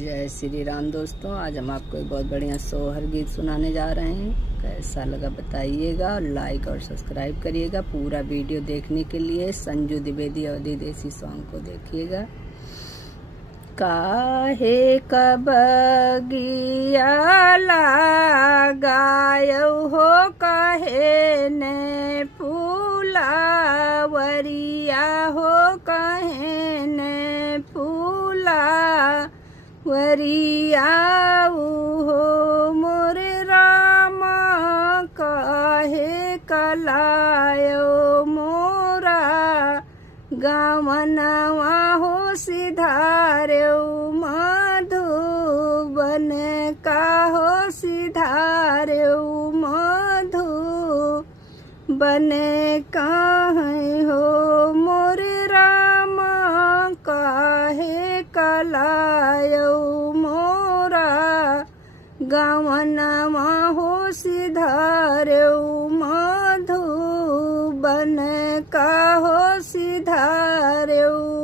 जय श्री राम दोस्तों। आज हम आपको एक बहुत बढ़िया सोहर गीत सुनाने जा रहे हैं। कैसा लगा बताइएगा और लाइक और सब्सक्राइब करिएगा। पूरा वीडियो देखने के लिए संजू द्विवेदी अवधि देसी सॉन्ग को देखिएगा। काहे कबगिया लगायो हो कहे ने फूलावरिया हो कहे ने फूलावरिया हो मोर राम काहे कलायो मोरा गावनवा हो सिधार्यो मधुबन का हो सिधार्यो मधुबन काहे हो मोर राम काहे कलायो मोरा गावनवा हो सिधार्यो मधुबन का हो सिधार्यो।